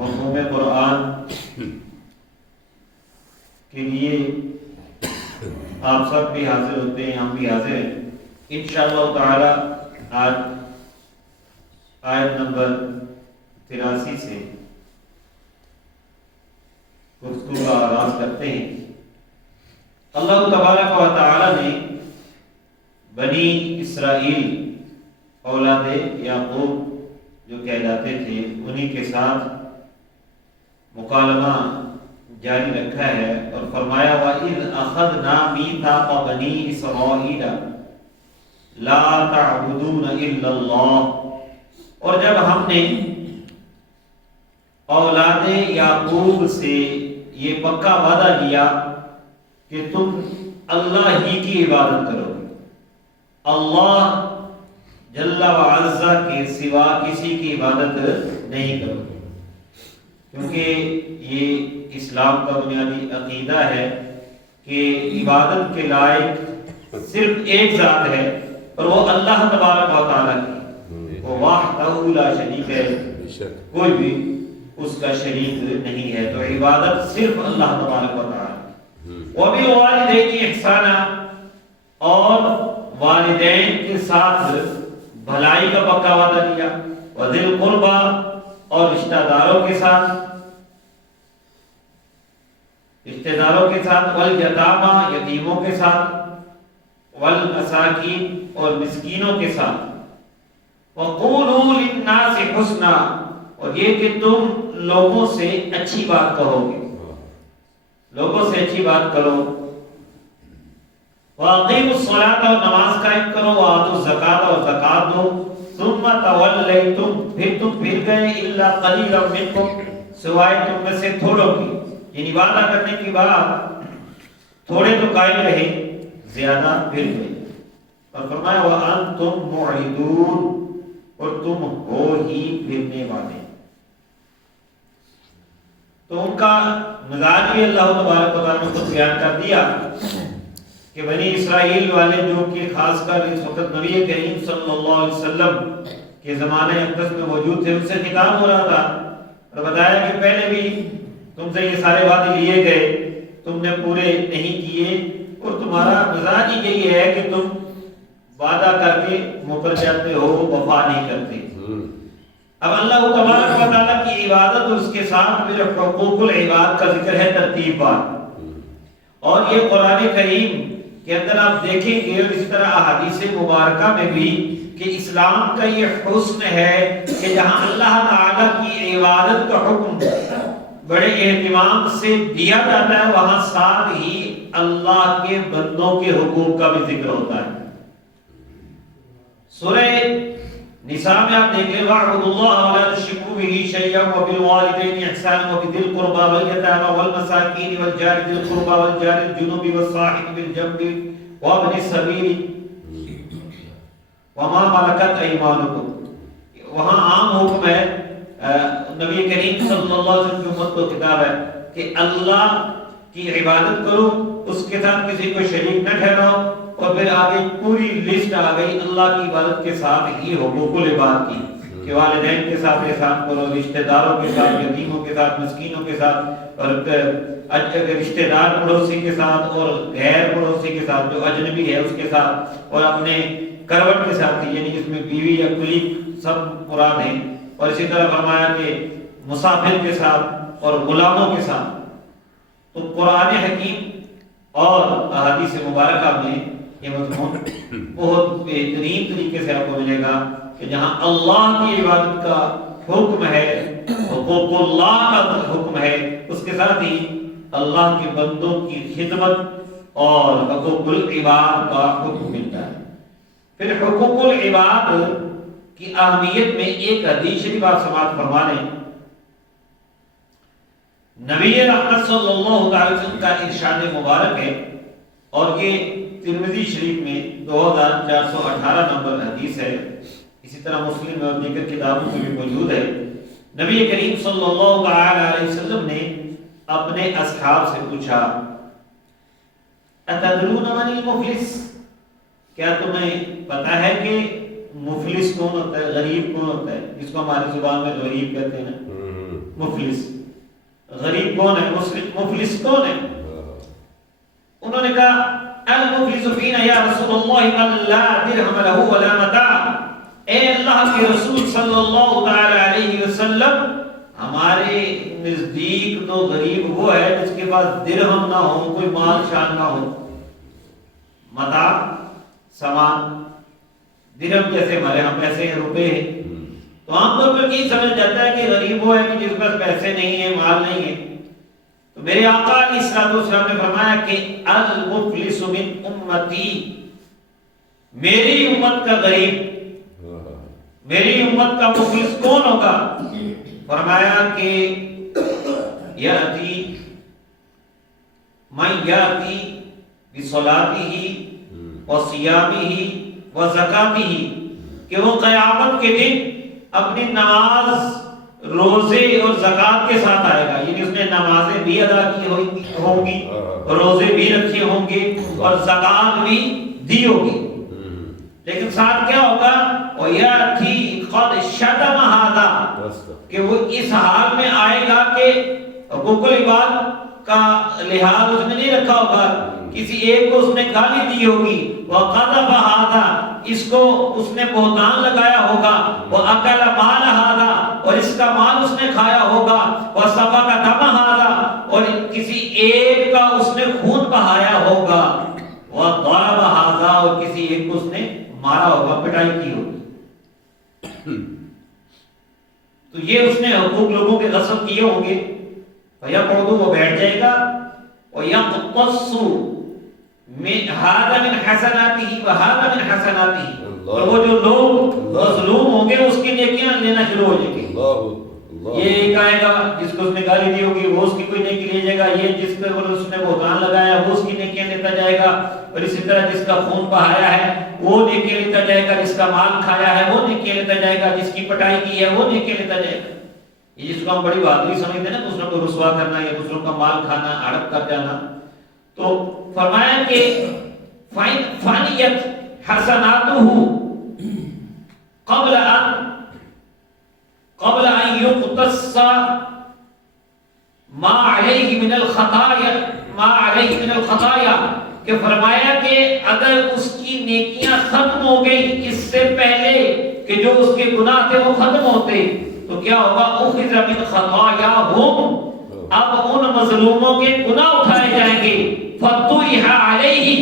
مفہوم قرآن کے لیے آپ سب بھی حاضر ہوتے ہیں، ہم بھی حاضر ہیں انشاءاللہ تعالی۔ آج آیت نمبر 83 سے گفتگو کا آغاز کرتے ہیں۔ اللہ تبارک و تعالی نے بنی اسرائیل اولاد یعقوب جو کہلاتے تھے انہی کے ساتھ مکالمہ جاری رکھا ہے اور فرمایا وَإِذْ أَخَذْنَا مِيثَاقَ بَنِي إِسْرَائِيلَ لَا تَعْبُدُونَ إِلَّا اللَّهَ، اور جب ہم نے اولاد یعقوب سے یہ پکا وعدہ لیا کہ تم اللہ ہی کی عبادت کرو گے، اللہ جل وعز کے سوا کسی کی عبادت نہیں کرو گے، کیونکہ یہ اسلام کا بنیادی عقیدہ ہے کہ عبادت کے لائق صرف ایک ذات ہے اور وہ اللہ تبارک و تعالیٰ کی، وہ وحدہ لا شریک ہے، کوئی بھی اس کا شریک نہیں ہے، تو عبادت صرف اللہ تبارک و تعالیٰ۔ وَبِالْوَالِدَيْنِ إِحْسَانًا، اور والدین کے ساتھ بھلائی کا پکا وعدہ دیا، وَذِي الْقُرْبَى، اور رشتہ داروں کے ساتھ، وَالْيَتَامَى، یتیموں کے ساتھ، وَالْمَسَاكِينَ، اور مسکینوں کے ساتھ، وَقُولُوا لِلنَّاسِ حُسْنًا، اور یہ کہ تم لوگوں سے اچھی بات کہو گے، لوگوں سے اچھی بات کرو، وَأَقِيمُوا الصَّلَاةَ، اور نماز قائم کرو، وَآتُوا الزَّكَاةَ، اور زکات دو، ثُمَّ تَوَلَّيْتُمْ، پھر تم پھر گئے، إِلَّا قَلِيلًا مِنْكُمْ، سوائے تم میں سے تھوڑوں کی، یعنی وعدہ کرنے کے بعد تھوڑے تو قائم رہے، زیادہ پھر گئے، اور فرمایا وَأَنْتُمْ مُعْرِضُونَ، اور تم ہو ہی پھرنے والے۔ تو ان کا مزاج بھی اللہ تبارک و تعالیٰ نے خود بیان کر دیا کہ بنی اسرائیل والے جو کہ خاص کر اس وقت نبی کریم صلی اللہ علیہ وسلم کے زمانے اقدس میں موجود تھے، ان سے خطاب ہو رہا تھا اور بتایا کہ پہلے بھی تم سے یہ سارے وعدے لیے گئے، تم نے پورے نہیں کیے، اور تمہارا مزاج ہی یہی ہے کہ تم وعدہ کر کے مکر جاتے ہو، وفا نہیں کرتے۔ اب اللہ تبارک و تعالیٰ کی عبادت اور اس کے ساتھ پھر حقوق العباد کا ذکر ہے ترتیب پر، اور یہ قرآن کریم کے اندر آپ دیکھیں گے اور اس طرح احادیث مبارکہ میں بھی کہ اسلام کا یہ حسن ہے کہ جہاں اللہ تعالیٰ کی عبادت کا حکم بڑے اہتمام سے دیا جاتا ہے، وہاں ساتھ ہی اللہ کے بندوں کے حقوق کا بھی ذکر ہوتا ہے۔ سورہ نساء میں آپ دیکھ لیں وَاعْبُدُوا اللَّهَ وَلَا تُشْرِكُوا بِهِ شَيْئًا وَبِالْوَالِدَيْنِ إِحْسَانًا وَبِذِي الْقُرْبَى وَالْيَتَامَى وَالْمَسَاكِينِ وَالْجَارِ ذِي الْقُرْبَى وَالْجَارِ الْجُنُبِ وَالصَّاحِبِ بِالْجَنبِ وَابْنِ السَّبِيلِ وَمَا مَلَكَتْ أَيْمَانُكُمْ، وہاں عام حکم ہے، نبی کریم صلی اللہ علیہ وسلم کی امت کو خطاب ہے کہ اللہ کی عبادت کرو، اس کے ساتھ کسی کو شریک نہ ٹھہراؤ، اور پھر آگے پوری لسٹ آ گئی اللہ کی عبادت کے ساتھ ہی حقوق العباد کی، کہ والدین کے ساتھ احسان کرو، رشتہ داروں کے ساتھ، یتیموں کے ساتھ، مسکینوں کے ساتھ، اور رشتہ دار پڑوسی کے ساتھ اور غیر پڑوسی کے ساتھ جو اجنبی ہے اس کے ساتھ، اور اپنے کروٹ کے ساتھ، یعنی جس میں بیوی یا کلیگ سب مراد ہیں، اور اسی طرح فرمایا کہ مسافر کے ساتھ اور غلاموں کے ساتھ۔ تو قرآن حکیم اور احادیث مبارکہ میں یہ مضمون بہت بہترین طریقے سے آپ کو ملے گا کہ جہاں اللہ کی عبادت کا حکم ہے، حقوق اللہ کا حکم ہے، اس کے ساتھ ہی اللہ کے بندوں کی خدمت اور حقوق العباد کا حکم ملتا ہے۔ پھر حقوق العباد کی اہمیت میں ایک حدیث شریف آپ سماعت فرما لیں۔ نبی رحمت صلی اللہ علیہ وسلم کا ارشاد مبارک ہے، اور یہ ترمذی شریف میں 2418 نمبر حدیث ہے، اسی طرح مسلم اور دیگر کتابوں میں بھی موجود ہے۔ نبی کریم صلی اللہ علیہ وسلم نے اپنے اصحاب سے پوچھا اتدرون من المفلس، کیا تمہیں پتا ہے کہ مفلس کون ہوتا ہے، غریب کون ہوتا ہے، جس کو ہماری زبان میں غریب کہتے ہیں نا، مفلس، غریب کون ہے، مفلس کون ہے؟ انہوں نے کہا المفلس فینا یا رسول اللہ من لا درہم لہ ولا متاع، اے اللہ کے رسول صلی اللہ تعالی علیہ وسلم، ہمارے نزدیک تو غریب وہ ہے جس کے پاس درہم نہ ہو، کوئی مال شان نہ ہو، متاع سامان، درہم جیسے ہمارے ہم پیسے ہیں، روپے ہیں، تو عام طور پر یہ سمجھ جاتا ہے کہ غریب وہ ہے کہ جس پاس پیسے نہیں ہیں، مال نہیں ہے۔ تو میرے آقا علیہ الصلوۃ والسلام نے فرمایا کہ المفلس من امتی، میری امت کا غریب، میری امت کا مفلس کون ہوگا؟ فرمایا کہ یاتی من یاتی بصلاتہ وصیامہ وزکاتہ، کہ وہ قیامت کے دن اپنی نماز، روزے اور زکات کے ساتھ آئے گا، یعنی اس نے نمازیں بھی ادا کی ہوں گی، روزے بھی رکھے ہوں گے اور زکات بھی دی ہوگی، لیکن ساتھ کیا ہوگا؟ وَيَأْتِي قَدْ شَتَمَ هَذَا، کہ وہ اس حال میں آئے گا کہ حقوق العباد کا لحاظ اس نے نہیں رکھا ہوگا، کسی ایک کو اس نے گالی دی ہوگی، وَقَذَفَ هَذَا، اس کو اس نے بہتان لگایا ہوگا، وَأَكَلَ مَالَ هَذَا، اور اس کا مال اس نے کھایا ہوگا، وَسَفَكَ دَمَ هَذَا، اور کسی ایک کا اس نے خون بہایا ہوگا، وَضَرَبَ هَذَا، اور کسی ایک کو اس نے مارا ہوگا، پٹائی کی ہوگی، تو یہ اس نے حقوق لوگوں کے غصب کیے ہوں گے، فَيَقْعُدُ، وہ بیٹھ جائے گا، وَيَقْتَصُّ هَذَا مِنْ حَسَنَاتِهِ وَهَذَا مِنْ حَسَنَاتِهِ، اور وہ جو لوگ مظلوم ہوں گے اس کی نیکیاں لینا شروع ہو جائیں گے، یہ ایک آئے گا جس کو اس نے گالی دی ہوگی وہ اس کی کوئی نیکی لے جائے گا، یہ جس پر اس نے بہتان لگایا وہ اس کی نیکیاں لیتا جائے گا، اور اسی طرح جس کا خون بہایا ہے وہ نیکیاں لیتا جائے گا، جس کا مال کھایا ہے وہ نیکیاں لیتا جائے گا، جس کی پٹائی کی ہے وہ نیکیاں لیتا جائے گا۔ یہ جس کو ہم بڑی بہادری سمجھتے ہیں نا، دوسروں کو رسوا کرنا یا دوسروں کا مال کھانا، ہڑپ کر جانا، تو فرمایا کہ فانیت حسناتہ قبل ان یقتص ما علیہ من الخطایا، کہ فرمایا کہ اگر اس کی نیکیاں ختم ہو گئی اس سے پہلے کہ جو اس کے گناہ تھے وہ ختم ہوتے، تو کیا ہوگا؟ اخذ من خطایاہم، اب ان مظلوموں کے گناہ اٹھائے جائیں گے، فطرح علیہ،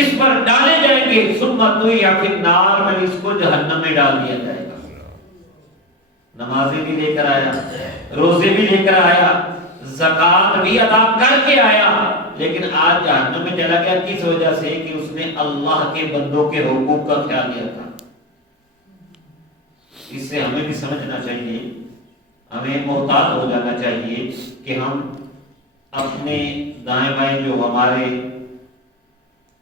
اس پر ڈالے جائیں گے، ثم طرح فی النار، میں اس کو جہنم میں ڈال دیا جائے گا۔ نمازیں بھی لے کر آیا، روزے بھی لے کر آیا، زکات بھی ادا کر کے آیا، لیکن آج جہنم میں چلا گیا، کس وجہ سے؟ کہ اس نے اللہ کے بندوں کے حقوق کا خیال لیا تھا۔ اس سے ہمیں بھی سمجھنا چاہیے، ہمیں محتاط ہو جانا چاہیے کہ ہم اپنے دائیں بائیں جو ہمارے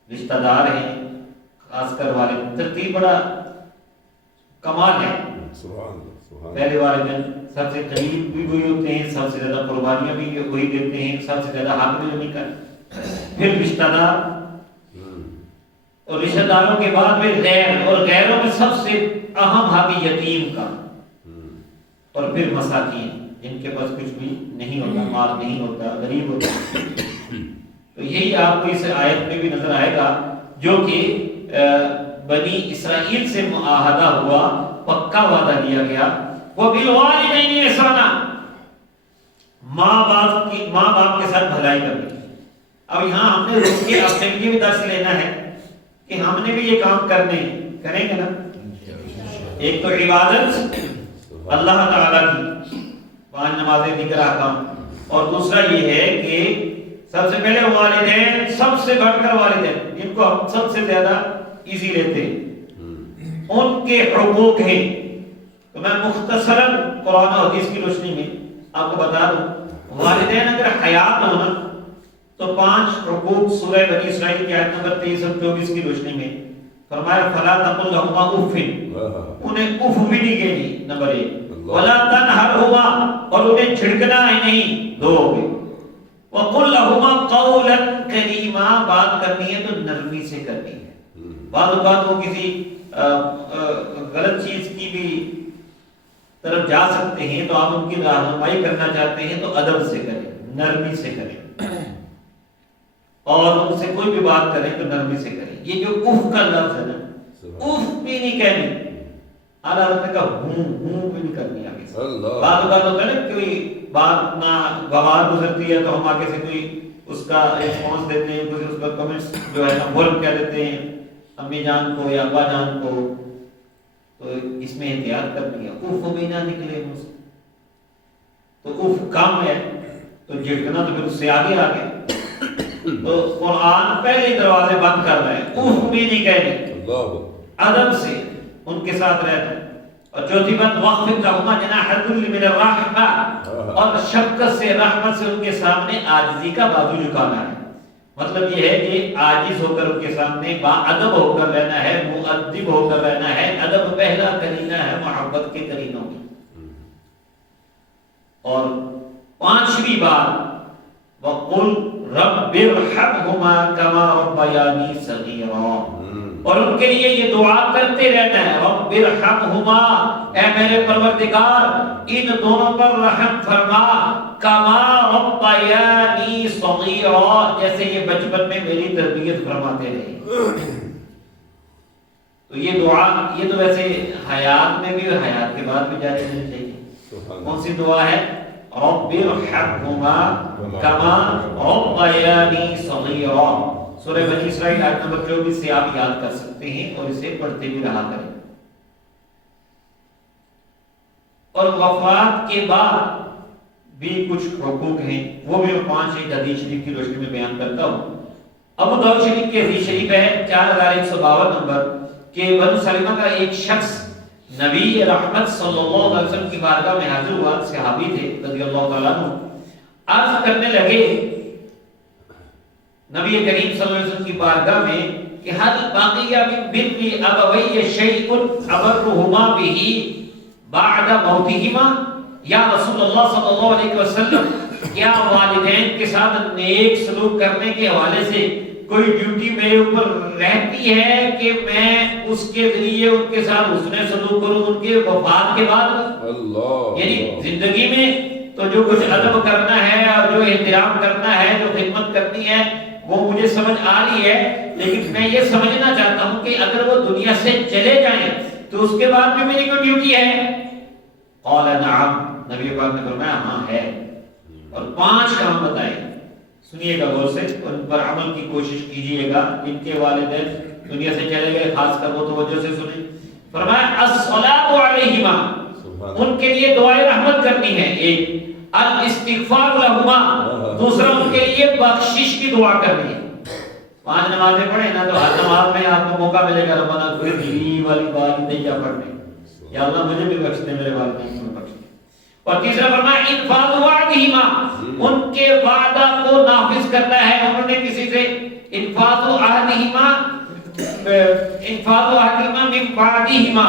رشتہ دار ہیں، خاص کر والد، ترتیب بڑا کمال ہے، پہلے والدین سب سے قریب بھی وہی ہوتے ہیں، سب سے زیادہ قربانیاں بھی وہی دیتے ہیں، سب سے زیادہ حق بھی نہیں کرتے، پھر رشتہ دار، اور رشتہ داروں کے بعد پھر غیر، اور غیروں میں سب سے اہم حق یتیم کا، اور پھر مساکین جن کے پاس کچھ بھی نہیں ہوتا، مال نہیں ہوتا، غریب ہوتا۔ تو یہی آپ کو اس آیت میں بھی نظر آئے گا، جو کہ بنی اسرائیل سے معاہدہ ہوا، پکا وعدہ دیا گیا، وَبِالْوَالِدَيْنِ إِحْسَانًا، ماں باپ کے ساتھ بھلائی کرنی۔ اب یہاں ہم نے رک کے اپنے لیے بھی درس لینا ہے کہ ہم نے بھی یہ کام کریں گے نا۔ ایک تو عبادت اللہ تعالیٰ کی، 5 نمازیں ذکر احکام، اور دوسرا یہ ہے کہ سب سے پہلے والدین، سب سے بڑھ کر والدین، جن کو ہم سب سے زیادہ ایزی لیتے ہیں، ان کے حقوق ہیں۔ تو میں مختصراً قرآن و حدیث کی روشنی میں آپ کو بتا دوں، والدین اگر حیات ہونا تو 5 حقوق سورہ بنی اسرائیل کی آیت نمبر 23 اور 24 کی روشنی میں فرمایا، فَلَا تَقُلْ لَهُمَا أُفٍّ، انہیں اف بھی نہیں کہنی، نمبر 1، وَلَا تَنْهَرْهُمَا، اور انہیں جھڑکنا ہی نہیں، 2 ہو گئے، وَقُلْ لَهُمَا قَوْلًا كَرِيمًا، بات کرنی ہے تو نرمی سے کرنی ہے۔ بعض اوقات وہ کسی غلط چیز کی بھی طرف جا سکتے ہیں تو آپ ان کی رہنمائی کرنا چاہتے ہیں تو ادب سے کریں، نرمی سے کریں، اور ان سے کوئی بھی بات کریں تو نرمی سے کریں۔ یہ جو اف کا لفظ ہے نا، اف بھی نہیں کہنی، اعلیٰ حضرت نے کہا ہوں بھی نہیں کرنی آگے سے۔ بعض اوقات ہوتا ہے نا کوئی بات نہ گوار گزرتی ہے تو ہم آگے سے کوئی اس کا ریسپانس دیتے ہیں، کچھ اس پر کمنٹس جو ہے نا بول کہہ دیتے ہیں امی جان کو یا ابا جان کو، تو اس میں احتیاط کرنی ہے، اف بھی نہ نکلے منہ سے۔ تو اف کم ہے تو جھڑکنا تو پھر اس سے آگے آگے، تو قرآن پہلے دروازے بند کر رہے ہیں، اف بھی نہیں کہنے، ادب سے ان کے ساتھ رہنا ہے۔ اور چوتھی بات وَخْفِضْ لَهُمَا جَنَاحَ الذُّلِّ مِنَ الرَّحْمَةِ، اور شفقت سے رحمت سے ان کے سامنے عاجزی کا بازو جھکانا ہے۔ مطلب یہ ہے کہ عاجز ہو کر ان کے سامنے با ادب ہو کر رہنا ہے، مؤدب ہو کر رہنا ہے۔ ادب پہلا کرینہ ہے محبت کے کرینوں میں۔ اور پانچویں بات وَقُلْ رَبِّ ارْحَمْهُمَا كَمَا رَبَّيَانِي صَغِيرًا، اور ان کے لیے یہ دعا کرتے رہنا ہے، رب ارحمہما، اے میرے پروردگار ان دونوں پر رحم فرما، کما ربیانی صغیرا، جیسے یہ بچپن میں میری تربیت فرماتے رہے۔ تو یہ دعا، یہ تو ویسے حیات میں بھی اور حیات کے بعد بھی جاری رہنی چاہیے۔ کون سی دعا ہے؟ رب ارحمہما کما ربیانی صغیرا، سورہ بنی اسرائیل آیت نمبر 24 سے آپ یاد کر سکتے ہیں اور اسے پڑھتے بھی رہا کریں۔ اور وفات کے بعد بھی کچھ حقوق ہیں، وہ بھی میں 5 حدیث شریف کی روشنی میں بیان کرتا ہوں۔ ابو داؤد شریف کے حدیث شریف ہے 4152 نمبر کہ بنو سلمہ کا ایک شخص نبی رحمت صلی اللہ علیہ وسلم کی بارگاہ میں حاضر ہوا، صحابی تھے رضی اللہ تعالیٰ عنہ، عرض کرنے لگے نبی کریم صلی اللہ علیہ وسلم کی بارگاہ میں کہ حل باقی من بر ابوی شیء ابرهما به بعد موتهما، یا رسول اللہ صلی اللہ علیہ وسلم کیا والدین کے ساتھ نیک سلوک کرنے کے حوالے سے کوئی ڈیوٹی میرے اوپر رہتی ہے کہ میں اس کے ذریعے ان کے ساتھ حسن سلوک کروں ان کے وفات کے بعد؟ یعنی زندگی میں تو جو کچھ ادب کرنا ہے اور جو احترام کرنا ہے، جو خدمت کرنی ہے، وہ مجھے سمجھ آ رہی ہے، لیکن میں یہ سمجھنا چاہتا ہوں کہ اگر وہ دنیا سے چلے جائیں تو اس کے بعد بھی میری کوئی ڈیوٹی ہے؟ قال نعم، نبی پاک نے فرمایا ہاں ہے۔ اور 5 کام بتائے، سنیے گا غور سے، ان پر عمل کی کوشش کیجئے گا۔ ان کے والدین دنیا سے چلے گئے، خاص کر وہ توجہ سے سنیں۔ فرمایا الصلاۃ علیہما، ان کے لیے دعائے رحمت کرنی ہے، ایک الاستغفار لہما، دوسرا ان کے لیے بخشش کی دعا کرنی ہے۔ 5 نمازیں پڑھیں نا تو ہر نماز میں آپ کو موقع ملے گا ربنا اغفر لی والی والدیّ پڑھنے، یا اللہ مجھے بھی بخش دے، میرے والدین کو بخش دے۔ اور تیسرا فرمایا انفاذ وعدہما، ان کے وعدہ کو نافذ کرنا ہے۔ انہوں نے کسی سے انفاذ عہدہما، انفاذ عہدہما من بعدہما،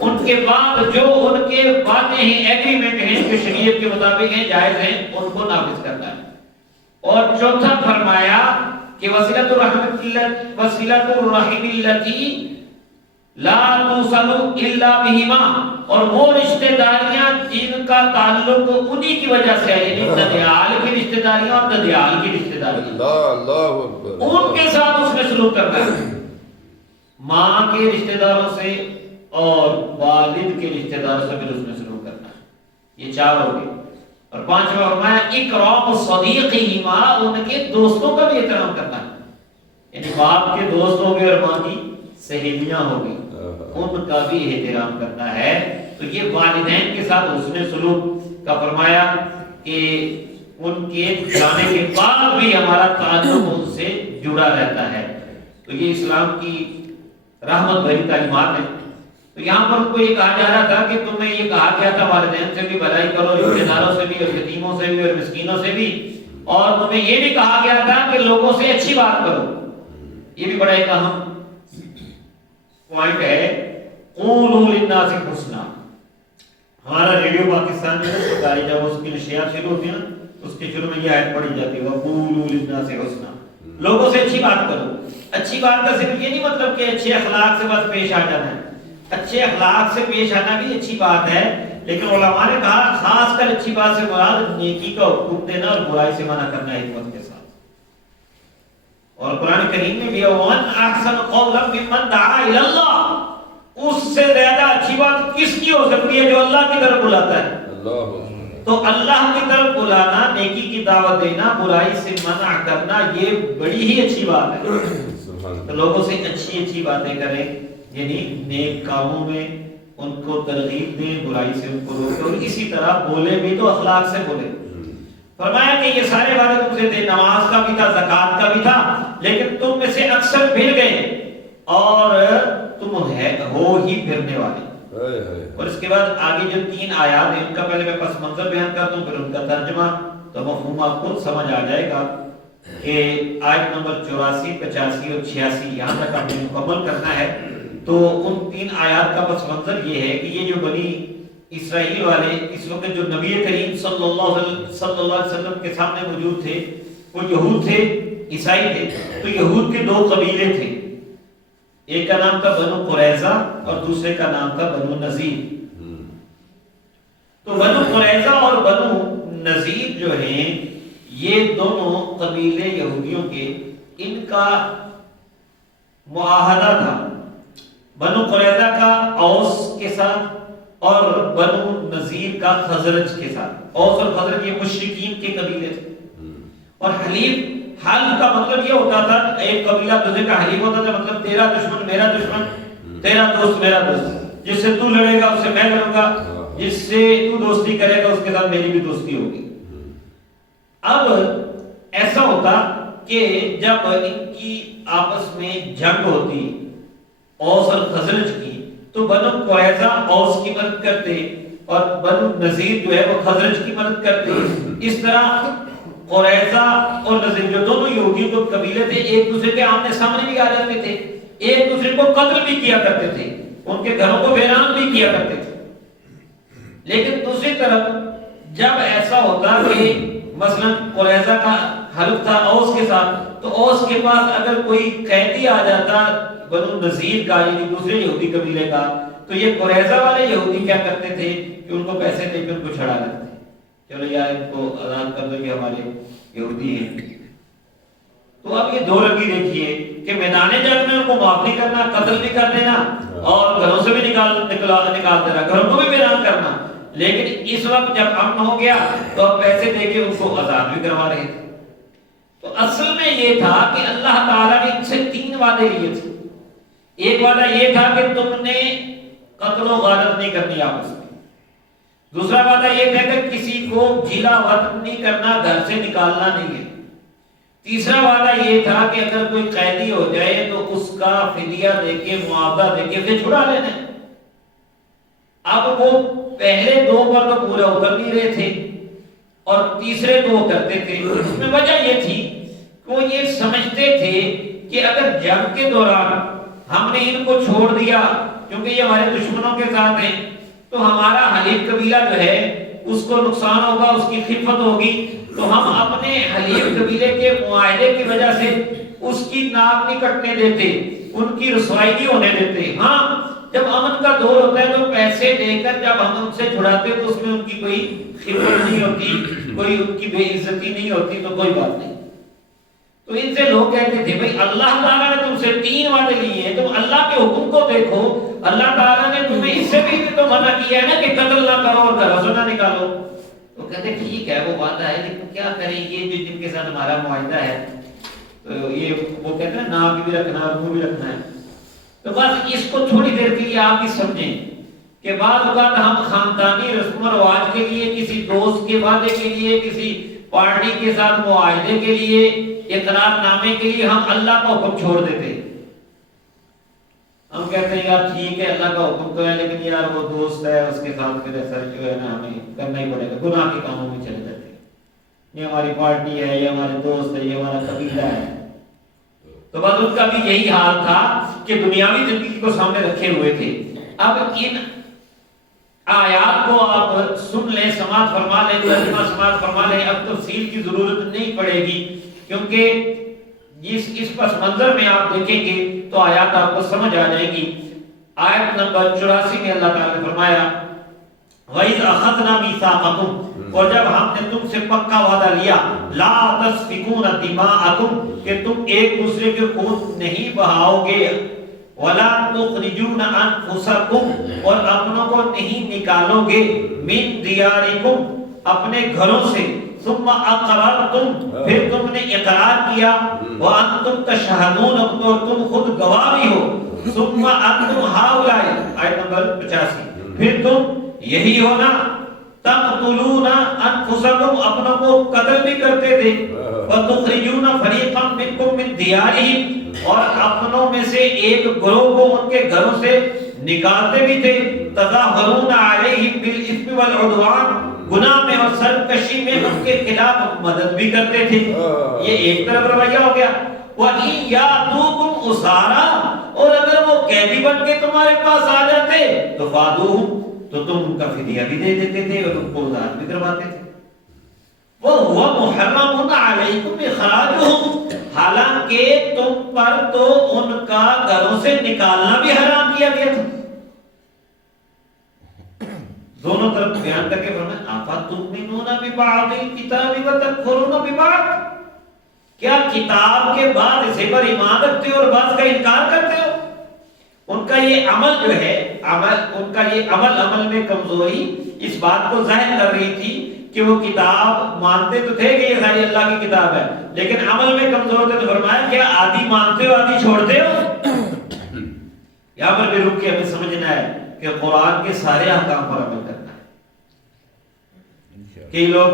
ان کے بعد جو ان کے وعدے ہیں، ایگریمنٹ ہیں جو شریعت کے مطابق ہیں، جائز ہیں، ان کو نافذ کرنا ہے۔ اور چوتھا فرمایا کہ وصلۃ الرحم التي لا توصل الا بهما، اور وہ رشتہ داریاں جن کا تعلق انہی کی وجہ سے ہے، یعنی ددیال کی رشتہ داریاں اور ددیال کی رشتہ داریاں، اللہ اکبر، ان کے ساتھ اس نے سلوک کرنا ہے، ماں کے رشتہ داروں سے اور والد کے رشتہ داروں سے بھی اس نے سلوک کرنا ہے۔ یہ 4 ہو گئے۔ اور 5واں فرمایا اکرام صدیقہما، ان کے دوستوں کا بھی احترام کرنا ہے، یعنی باپ کے دوست ہو گئے اور ماں کی سہیلیاں ہو گئی، ان کا بھی احترام کرنا ہے۔ تو یہ والدین کے ساتھ حسن سلوک کا فرمایا کہ ان کے جانے کے بعد بھی ہمارا تعلق ان سے جڑا رہتا ہے۔ تو یہ اسلام کی رحمت بھری تعلیمات ہیں۔ تو یہاں پر کو یہ کہا جا رہا تھا کہ تمہیں یہ کہا گیا تھا والدین سے بھی بھلائی کرو، رشتہ داروں سے بھی، اور یتیموں سے بھی، اور مسکینوں سے بھی، اور تمہیں یہ بھی کہا گیا تھا کہ لوگوں سے اچھی بات کرو۔ یہ بھی بڑا ایک اہم پوائنٹ ہے، قولوا للناس حسنا۔ ہمارا ریڈیو پاکستان میں سرکاری جب اس کی نشریات شروع ہوتی ہیں نا، اس کے شروع میں یہ آیت پڑھی جاتی ہے وقولوا للناس حسنا، لوگوں سے اچھی بات کرو۔ اچھی بات کا صرف یہ نہیں مطلب کہ اچھے اخلاق سے بس پیش آ جانا ہے، اچھے اخلاق سے پیش آنا بھی اچھی بات ہے، لیکن علماء نے کہا خاص کر اچھی بات سے مراد نیکی کا حکم دینا اور برائی سے منع کرنا حکمت کے ساتھ. اور قرآن کریم میں بھی وَمَنْ أَحْسَنُ قَوْلًا مِّمَّنْ دَعَا إِلَى اللَّهِ، اس سے زیادہ اچھی بات کس کی ہو سکتی ہے جو اللہ کی طرف بلاتا ہے. تو اللہ کی طرف بلانا، نیکی کی دعوت دینا، برائی سے منع کرنا، یہ بڑی ہی اچھی بات ہے. تو لوگوں سے اچھی اچھی باتیں کریں، یعنی نیک کاموں میں ان کو ترغیب دیں، برائی سے ان کو روکیں، اور اسی طرح بولے بھی تو اخلاق سے بولے. فرمایا کہ یہ سارے وعدے تم سے تھے، نماز کا بھی تھا، زکوٰۃ کا بھی تھا، لیکن تم میں سے اکثر پھر گئے اور تم ہو ہی پھرنے والے. اور اس کے بعد آگے جو 3 آیات ہیں ان کا پہلے میں پس منظر بیان کرتا ہوں، پھر ان کا ترجمہ، تو مفہوم آپ کو سمجھ آ جائے گا کہ آیت نمبر 84، 85 اور 86 یہاں تک آپ نے مکمل کرنا ہے. تو ان 3 آیات کا پس منظر یہ ہے کہ یہ جو بنی اسرائیل والے اس وقت جو نبی کریم صلی اللہ علیہ وسلم کے سامنے موجود تھے، وہ یہود تھے، عیسائی تھے. تو یہود کے 2 قبیلے تھے، ایک کا نام تھا بنو قریظہ اور دوسرے کا نام تھا بنو نذیر. تو بنو قریظہ اور بنو نذیر جو ہیں یہ دونوں قبیلے یہودیوں کے، ان کا معاہدہ تھا بنو قریظہ کا اوس کے ساتھ اور بنو نذیر کا خزرج کے ساتھ. اوس اور خزرج یہ مشرکین کے قبیلے تھے. اور حلیف، حلف کا مطلب یہ ہوتا تھا، ایک قبیلہ دوسرے کا حلیف ہوتا تھا، مطلب تیرا دشمن میرا دشمن، تیرا دوست میرا دوست، جس سے تو لڑے گا اس سے میں لڑوں گا، جس سے تو دوستی کرے گا اس کے ساتھ میری بھی دوستی ہوگی. اب ایسا ہوتا کہ جب ان کی آپس میں جنگ ہوتی اوس اور خزرج کی، تو بنو قریظہ اوس کی مدد کرتے اور بنو نذیر جو ہے وہ خزرج کی مدد کرتے. اس طرح قریظہ اور نذیر جو دونوں یہودیوں کے قبیلے تھے ایک دوسرے کے آمنے سامنے بھی آ جاتے تھے، ایک دوسرے کو قتل بھی کیا کرتے تھے، ان کے گھروں کو ویران بھی کیا کرتے تھے. لیکن دوسری طرف جب ایسا ہوتا کہ مثلا قریظہ کا حلف تھا اوس کے ساتھ، تو اوس کے پاس اگر کوئی قیدی آ جاتا بنو نذیر کا یعنی دوسرے یہودی قبیلے کا، تو یہ قریظہ والے یہودی کیا کرتے تھے کہ ان کو پیسے دے کے ان کو چھڑا لیتے، چلو یار ان کو آزاد کر دو، یہ ہمارے یہودی ہیں. تو اب یہ 2 رنگی دیکھیے کہ میدان جنگ میں ان کو معاف نہیں کرنا، قتل بھی کر دینا اور گھروں سے بھی نکال دینا، گھروں کو بھی ویران کرنا. لیکن اس وقت جب امن ہو گیا تو اب پیسے دے کے ان کو آزاد بھی کروا رہے تھے. تو اصل میں یہ تھا کہ اللہ تعالیٰ نے ان سے 3 وعدے لیے تھے. ایک وعدہ یہ تھا کہ تم نے قتل و غارت نہیں کرنی آپس میں. دوسرا وعدہ یہ تھا کہ کسی کو جھیلا وطن نہیں کرنا، گھر سے نکالنا نہیں ہے. تیسرا وعدہ یہ تھا کہ اگر کوئی قیدی ہو جائے تو اس کا فدیہ دے کے، معاوضہ دے کے اسے چھڑا لینا. اب وہ پہلے 2 پر تو پورا اتر نہیں رہے تھے اور تیسرے 2 کرتے تھے. اس میں وجہ یہ تھی کہ وہ یہ سمجھتے تھے کہ اگر جنگ کے دوران ہم نے ان کو چھوڑ دیا کیونکہ یہ ہمارے دشمنوں کے ساتھ ہیں، تو ہمارا حلیف قبیلہ جو ہے اس کو نقصان ہوگا، اس کی خدمت ہوگی، تو ہم اپنے حلیف قبیلے کے معاہدے کی وجہ سے اس کی ناک نہیں کٹنے دیتے، ان کی رسوائی نہیں ہونے دیتے. ہاں جب امن کا دور ہوتا ہے تو پیسے دے کر جب ہم ان سے چھڑاتے تو اس میں ان کی کوئی خدمت نہیں ہوتی، کوئی ان کی بے عزتی نہیں ہوتی، تو کوئی بات نہیں. تو ان سے لوگ کہتے تھے بھئی اللہ تعالیٰ نے تم سے 3 وعدے لیے ہیں، تم اللہ کے حکم کو دیکھو. اللہ تعالیٰ نے تمہیں اس سے بھی تو منع کیا ہے نا کہ قتل نہ کرو اور گھروں سے نہ نکالو. تو کہتے ٹھیک ہے وہ وعدہ ہے، لیکن کیا کریں یہ جو جن کے ساتھ ہمارا معاہدہ ہے، تو یہ وہ کہتے ہیں ناک بھی رکھنا اور منہ بھی رکھنا ہے. تو بس اس کو تھوڑی دیر کے لیے آپ بھی سمجھیں کہ بعض اوقات ہم خاندانی رسم و رواج کے لیے، کسی دوست کے وعدے کے لیے، کسی پارٹی کے ساتھ معاہدے کے لیے، اقرار نامے کے لیے ہم اللہ کا حکم چھوڑ دیتے ہیں. ہم کہتے ہیں یار ٹھیک ہے اللہ کا حکم تو ہے، لیکن یار وہ دوست ہے اس کے ساتھ پھر ایسا جو ہے نا ہمیں کرنا ہی پڑے گا، گناہ کے کاموں میں چلے جاتے ہیں. یہ ہماری پارٹی ہے، یہ ہمارے دوست ہے، یہ ہمارا قبیلہ ہے. تو بس ان کا بھی یہی حال تھا کہ دنیاوی زندگی کو سامنے رکھے ہوئے تھے. اب ان آیات کو آپ سن لیں، سماعت فرما لیں، ترجمہ سماعت فرما لیں. اب تفصیل کی ضرورت نہیں پڑے گی کیونکہ اس پس منظر میں آپ دیکھیں گے تو آیات آپ کو سمجھ آ جائے گی. آیت نمبر 84 میں اللہ تعالیٰ نے فرمایا وَإِذْ أَخَذْنَا مِيثَاقَكُمْ، اور جب ہم نے تم سے پکا وعدہ لیا، لَا تَسْفِكُونَ دِمَاءَكُمْ، کہ تم ایک دوسرے کے خون نہیں بہاؤ گے، وَلَا تُخْرِجُونَ أَنفُسَكُمْ، اور اپنوں کو نہیں نکالو گے، مِن دِيَارِكُمْ، اپنے گھروں سے، ثُمَّ أَقْرَرْتُمْ، پھر تم نے اقرار کیا، وَأَنْتُمْ تَشْهَدُونَ، اور تم خود گواہ بھی ہو، ثُمَّ أَنْتُمْ هَؤُلَاءِ، آیت نمبر 85، پھر تم یہی ہونا، تقتلون انفسکم، اپنوں کو قتل بھی کرتے تھے، وتخرجون فریقا منکم من دیارہم، اور اپنوں میں سے ایک گروہ کو ان کے گھروں سے نکالتے بھی تھے، تظاہرون علیہم بالاثم والعدوان، گناہ میں اور سرکشی میں ان کے خلاف مدد بھی کرتے تھے۔ یہ ایک طرف رویہ ہو گیا۔ وَإِن يَأْتُوكُمْ أُسَارَىٰ، اور اگر وہ قیدی بن کے تمہارے پاس آ جاتے تو فادوہم، تو تم ان کا فدیہ بھی دے دیتے تھے اور ان کو آزاد بھی کرواتے تھے۔ وَهُوَ مُحَرَّمٌ عَلَيْكُمْ إِخْرَاجُهُمْ، حالانکہ تم پر تو ان کا گھروں سے نکالنا بھی حرام کیا گیا تھا۔ دونوں طرف بیان کر کے فرمایا أَفَتُؤْمِنُونَ بِبَعْضِ الْكِتَابِ وَتَكْفُرُونَ بِبَعْضٍ، کیا کتاب کے بعد اسے پر ایمان رکھتے ہو اور بعض کا انکار کرتے ہو؟ ان کا یہ عمل جو ہے، ان کا یہ عمل میں کمزوری اس بات کو ظاہر کر رہی تھی کہ وہ کتاب مانتے تو تھے کہ یہ ساری اللہ کی کتاب ہے، لیکن عمل میں کمزور تھے، تو فرمایا کیا آدھی مانتے ہو آدھی چھوڑتے ہو؟ یہاں پر بھی رک کے ہمیں سمجھنا ہے کہ قرآن کے سارے احکام پر عمل کرنا ہے۔ کئی لوگ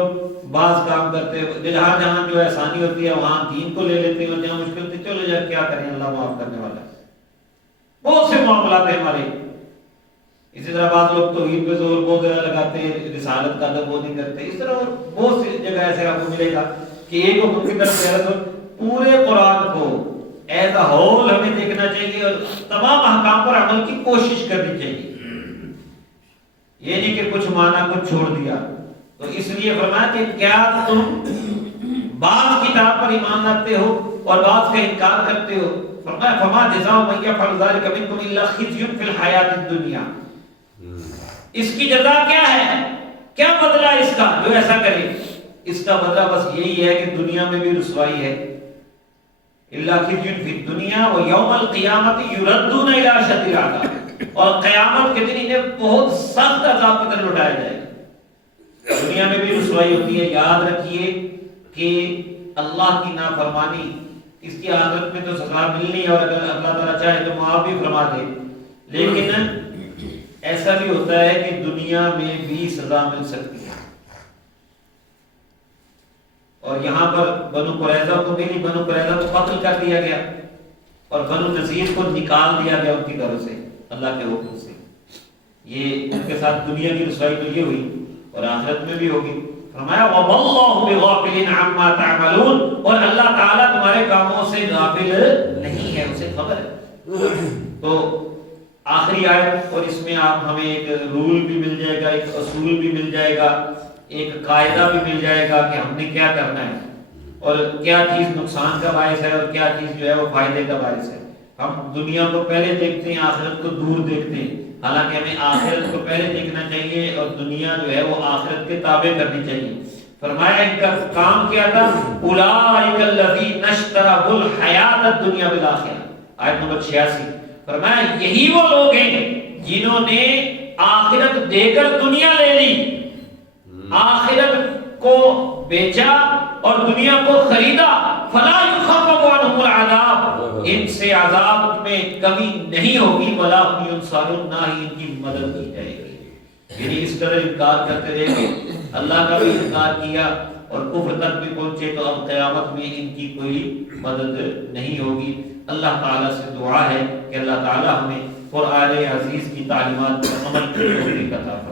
بعض کام کرتے ہیں، جہاں جہاں جو آسانی ہوتی ہے وہاں دین کو لے لیتے ہیں، اور جہاں مشکل ہوتی ہے چلو یار کیا کریں، اللہ معاف کرنے والا ہے۔ بہت سے معاملات ہیں ہمارے، اسی طرح بعض لوگ توحید پہ زور بہت زیادہ لگاتے ہیں، رسالت کا ادب وہ نہیں کرتے، اس طرح بہت سی جگہ ایسے آپ کو ملے گا کہ ایک حکم کی طرف پورے قرآن کو ایز اے ہول ہمیں دیکھنا چاہیے اور تمام احکام پر عمل کی کوشش کرنی چاہیے، یہ نہیں کہ کچھ مانا کچھ چھوڑ دیا۔ تو اس لیے فرمایا کہ کیا تم بعض کتاب پر ایمان رکھتے ہو اور بعض کا انکار کرتے ہو؟ فرمایا فما جزاء من يفعل ذلك منكم الا خزي في الحیات الدنیا، اس کی جزا کیا ہے، کیا بدلہ اس کا جو ایسا کرے؟ اس کا بدلہ بس یہی ہے کہ دنیا میں بھی رسوائی ہے، الا خزي في الدنيا ويوم القيامة يردون الى اشد العذاب، اور قیامت کے دن انہیں بہت سخت عذاب کی طرف لوٹایا جائے گا۔ دنیا میں بھی رسوائی ہوتی ہے، یاد رکھیے کہ اللہ کی نافرمانی اس کی آخرت میں تو سزا ملنی ہے، اور اگر اللہ تعالیٰ چاہے تو معاف بھی فرما دے، لیکن ایسا بھی ہوتا ہے کہ دنیا میں بھی سزا مل سکتی ہے۔ اور یہاں پر بنو قریظہ کو ملی، بنو قریظہ کو قتل کر دیا گیا اور بنو نذیر کو نکال دیا گیا ان کے گھروں سے اللہ کے حکم سے۔ یہ ان کے ساتھ دنیا کی رسوائی تو یہ ہوئی اور آخرت میں بھی ہوگی۔ فرمایا وَاللَّهُ بِغَافِلٍ عَمَّا تَعْمَلُونَ، اور اللہ تعالیٰ تمہارے کاموں سے غافل نہیں ہے، اسے خبر ہے۔ تو آخری آیت، اور اس میں آپ ہمیں ایک رول بھی مل جائے گا، ایک اصول بھی مل جائے گا، ایک قاعدہ بھی مل جائے گا کہ ہم نے کیا کرنا ہے اور کیا چیز نقصان کا باعث ہے اور کیا چیز جو ہے وہ فائدے کا باعث ہے۔ ہم دنیا کو پہلے دیکھتے ہیں، آخرت کو دور دیکھتے ہیں، حالانکہ ہمیں آخرت کو پہلے دیکھنا چاہیے اور دنیا جو ہے وہ آخرت کے تابع کرنی چاہیے۔ فرمایا ان کا کام کیا تھا، اولئک الذین اشتروا الحیات الدنیا بالآخرہ، آیت نمبر 86۔ فرمایا یہی وہ لوگ ہیں جنہوں نے آخرت دے کر دنیا لے لی، آخرت کو بیچا اور دنیا کو خریدا، فلا یخفف عنہم العذاب، ان سے عذاب میں کمی نہیں ہوگی، ولا هم ینصرون، نہ ہی ان کی مدد کی جائے گی۔ یعنی اس طرح انکار کرتے رہے گے، اللہ کا بھی انکار کیا اور کفر تک بھی پہنچے تو اب قیامت میں ان کی کوئی مدد نہیں ہوگی۔ اللہ تعالیٰ سے دعا ہے کہ اللہ تعالیٰ ہمیں قرآن عزیز کی تعلیمات پر عمل کرنے کی توفیق عطا فرمائے۔